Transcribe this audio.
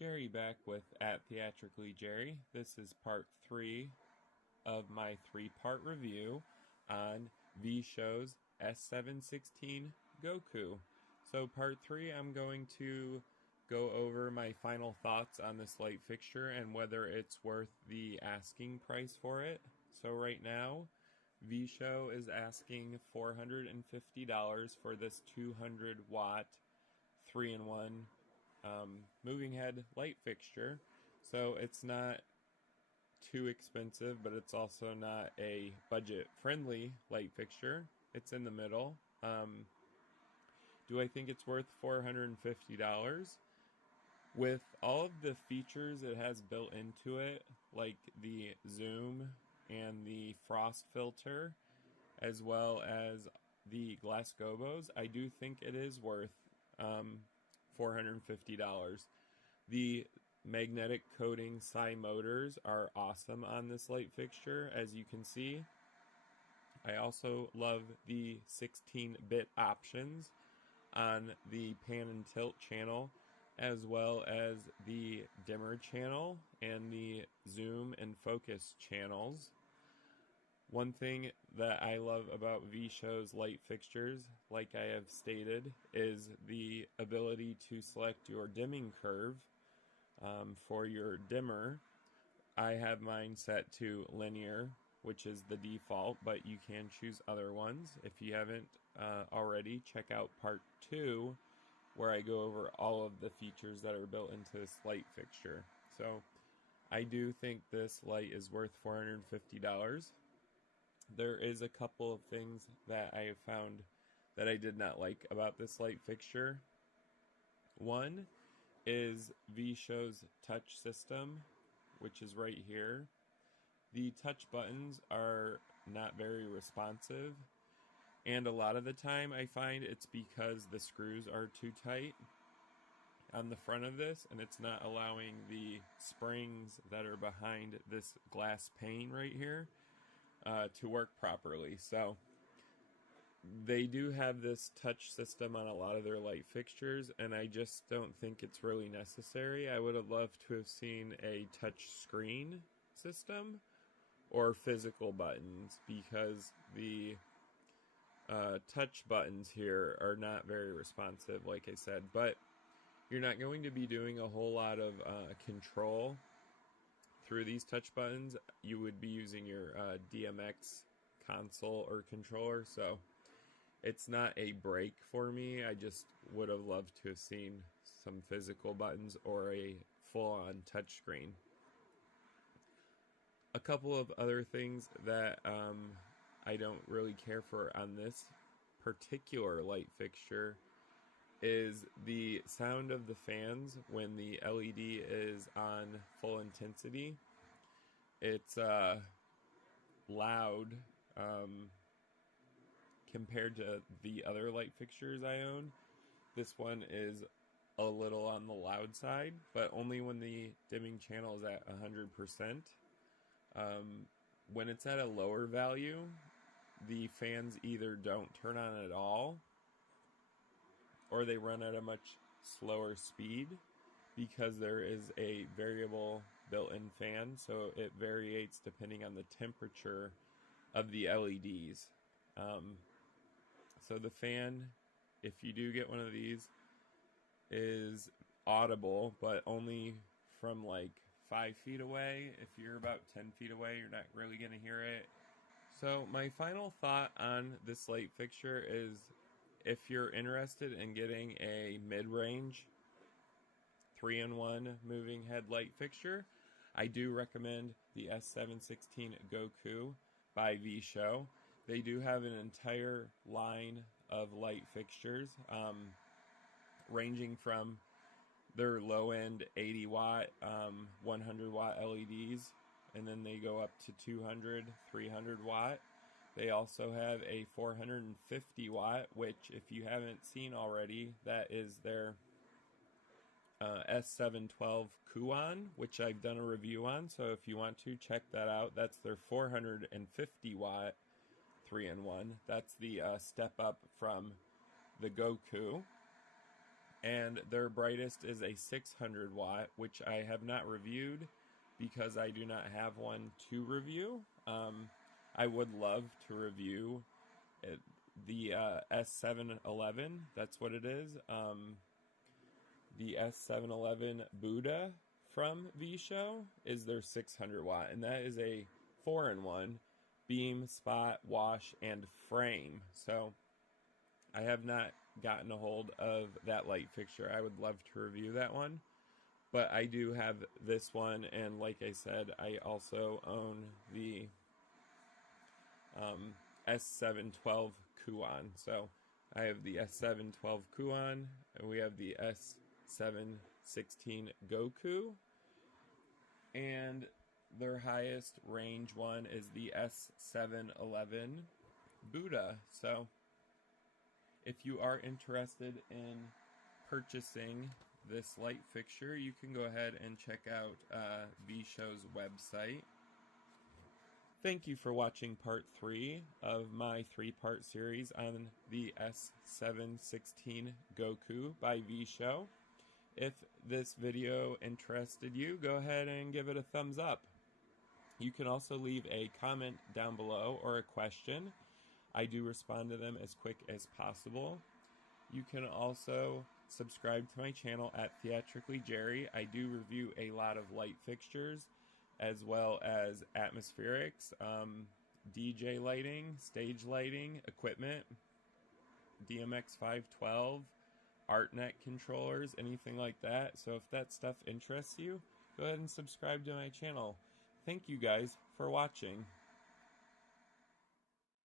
Jerry back with at Theatrically Jerry. This is part 3 of my 3-part review on V-Show's S716 Goku. So part 3, I'm going to go over my final thoughts on this light fixture and whether it's worth the asking price for it. So right now, V-Show is asking $450 for this 200 watt 3-in-1 moving head light fixture. So it's not too expensive, but it's also not a budget friendly light fixture. It's in the middle. Do I think it's worth $450? With all of the features it has built into it, like the zoom and the frost filter, as well as the glass gobos, I do think it is worth $450. The magnetic coating Psi motors are awesome on this light fixture, as you can see. I also love the 16-bit options on the pan and tilt channel, as well as the dimmer channel and the zoom and focus channels. One thing that I love about V-Show's light fixtures, like I have stated, is the ability to select your dimming curve for your dimmer. I have mine set to linear, which is the default, but you can choose other ones. If you haven't already, check out part 2, where I go over all of the features that are built into this light fixture. So I do think this light is worth $450. There is a couple of things that I have found that I did not like about this light fixture. One is V-Show's touch system, which is right here. The touch buttons are not very responsive, and a lot of the time I find it's because the screws are too tight on the front of this, and it's not allowing the springs that are behind this glass pane right here to work properly. So they do have this touch system on a lot of their light fixtures, and I just don't think it's really necessary. I would have loved to have seen a touch screen system or physical buttons, because the touch buttons here are not very responsive, like I said. But you're not going to be doing a whole lot of control through these touch buttons. You would be using your DMX console or controller, so it's not a break for me. I just would have loved to have seen some physical buttons or a full-on touchscreen. A couple of other things that I don't really care for on this particular light fixture is the sound of the fans when the LED is on full intensity. It's loud compared to the other light fixtures I own. This one is a little on the loud side, but only when the dimming channel is at 100%. When it's at a lower value, the fans either don't turn on at all, or they run at a much slower speed, because there is a variable built-in fan, so it varies depending on the temperature of the LEDs. So the fan, if you do get one of these, is audible, but only from like 5 feet away. If you're about 10 feet away, you're not really going to hear it. So my final thought on this light fixture is, if you're interested in getting a mid-range 3-in-1 moving head light fixture, I do recommend the S716 Goku by V-Show. They do have an entire line of light fixtures, ranging from their low-end 80 watt, 100 watt LEDs, and then they go up to 200, 300 watt. They also have a 450 watt, which, if you haven't seen already, that is their S712 Kuan, which I've done a review on. So if you want to check that out, that's their 450 watt 3-in-1. That's the step up from the Goku. and their brightest is a 600 watt, which I have not reviewed because I do not have one to review. I would love to review the S711, that's what it is. The S711 Buddha from V-Show is their 600 watt, and that is a 4-in-1 beam, spot, wash, and frame. So I have not gotten a hold of that light fixture. I would love to review that one, but I do have this one, and like I said, I also own the S712 Kuan. So I have the S712 Kuan, and we have the S716 Goku, and their highest range one is the S711 Buddha. So if you are interested in purchasing this light fixture, you can go ahead and check out V-Show's website. Thank you for watching part 3 of my 3-part series on the S716 Goku by V-Show. If this video interested you, go ahead and give it a thumbs up. You can also leave a comment down below or a question. I do respond to them as quick as possible. You can also subscribe to my channel at Theatrically Jerry. I do review a lot of light fixtures as well as atmospherics, DJ lighting, stage lighting, equipment, DMX 512, ArtNet controllers, anything like that. So if that stuff interests you, go ahead and subscribe to my channel. Thank you guys for watching.